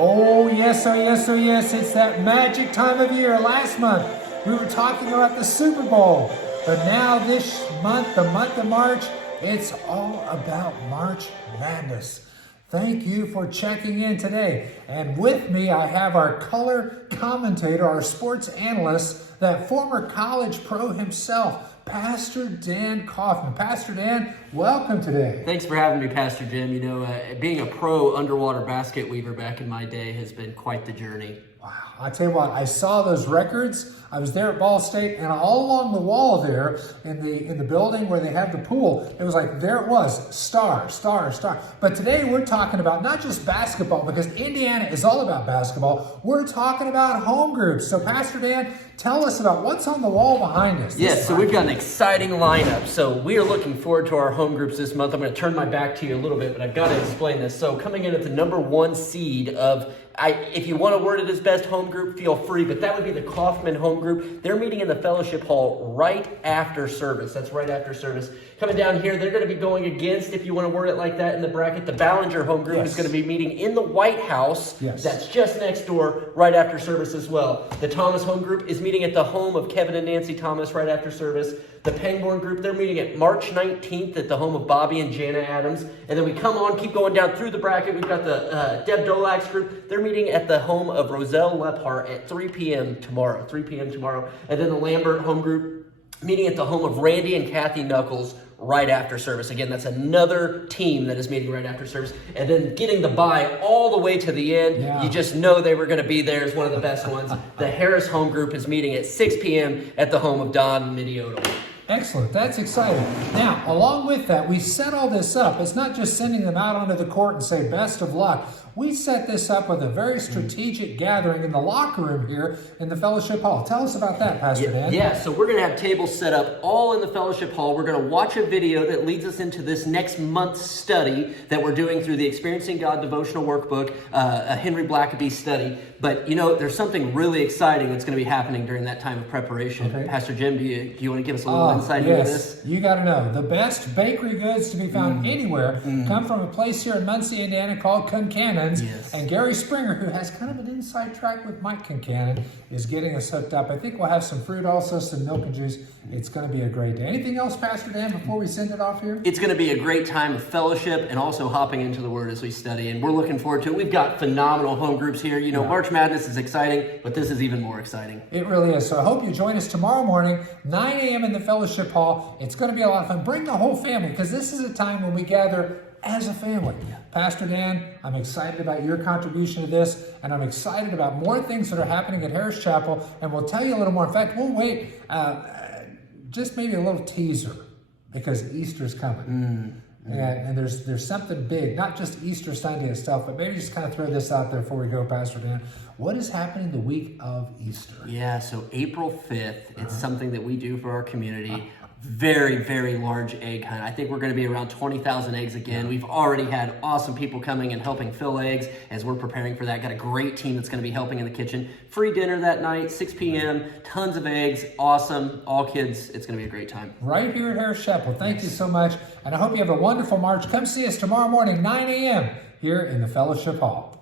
Oh yes, oh yes, oh yes, it's that magic time of year. Last month, we were talking about the Super Bowl. But now this month, the month of March, it's all about March Madness. Thank you for checking in today. And with me, I have our color commentator, our sports analyst, that former college pro himself, Pastor Dan Kaufman. Pastor Dan, welcome today. Thanks for having me, Pastor Jim. You know, being a pro underwater basket weaver back in my day has been quite the journey. Wow, I tell you what, I saw those records. I was there at Ball State, and all along the wall there in the building where they have the pool, it was like, there it was, star, star, star. But today we're talking about not just basketball, because Indiana is all about basketball. We're talking about home groups. So Pastor Dan, tell us about what's on the wall behind us. Yes, so we've got an exciting lineup. So we are looking forward to our home groups this month. I'm going to turn my back to you a little bit, but I've got to explain this. So coming in at the number 1 seed of, if you want to word it as best home group, feel free, but that would be the Kaufman home group. They're meeting in the fellowship hall right after service. That's right after service. Coming down here, they're going to be going against, if you want to word it like that in the bracket, the Ballinger home group is going to be meeting in the White House. Yes. That's just next door, right after service as well. The Thomas home group is meeting at the home of Kevin and Nancy Thomas right after service. The Pangborn group, they're meeting at March 19th at the home of Bobby and Jana Adams. And then we come on, keep going down through the bracket. We've got the Deb Dolax group. They're meeting at the home of Roselle Lephart at 3 p.m. tomorrow. And then the Lambert home group meeting at the home of Randy and Kathy Knuckles right after service. Again, that's another team that is meeting right after service. And then getting the bye all the way to the end. Yeah. You just know they were going to be there as one of the best ones. The Harris home group is meeting at 6 p.m. at the home of Don Miniodal. Excellent. That's exciting. Now, along with that, we set all this up. It's not just sending them out onto the court and say, best of luck. We set this up with a very strategic gathering in the locker room here in the fellowship hall. Tell us about that, Pastor Dan. Yeah, so we're going to have tables set up all in the fellowship hall. We're going to watch a video that leads us into this next month's study that we're doing through the Experiencing God devotional workbook, a Henry Blackaby study. But, you know, there's something really exciting that's going to be happening during that time of preparation. Okay. Pastor Jim, do you want to give us a little insight into this? You got to know. The best bakery goods to be found anywhere come from a place here in Muncie, Indiana called Concannon. Yes. And Gary Springer, who has kind of an inside track with Mike Concannon, is getting us hooked up. I think we'll have some fruit also, some milk and juice. It's going to be a great day. Anything else, Pastor Dan, before we send it off here? It's going to be a great time of fellowship and also hopping into the Word as we study. And we're looking forward to it. We've got phenomenal home groups here. You know, March Madness is exciting, but this is even more exciting. It really is. So I hope you join us tomorrow morning, 9 a.m. in the fellowship hall. It's going to be a lot of fun. Bring the whole family, because this is a time when we gather as a family. Pastor Dan, I'm excited about your contribution to this, and I'm excited about more things that are happening at Harris Chapel, and we'll tell you a little more. In fact, we'll wait just maybe a little teaser, because Easter's coming. And there's something big, not just Easter Sunday itself, but maybe just kind of throw this out there before we go, Pastor Dan. What is happening the week of Easter? Yeah, so April 5th, it's something that we do for our community. Very, very large egg hunt. I think we're going to be around 20,000 eggs again. We've already had awesome people coming and helping fill eggs as we're preparing for that. Got a great team that's going to be helping in the kitchen. Free dinner that night, 6 p.m., tons of eggs, awesome, all kids. It's going to be a great time. Right here at Harris Chapel. Thank you so much, and I hope you have a wonderful March. Come see us tomorrow morning, 9 a.m. here in the Fellowship Hall.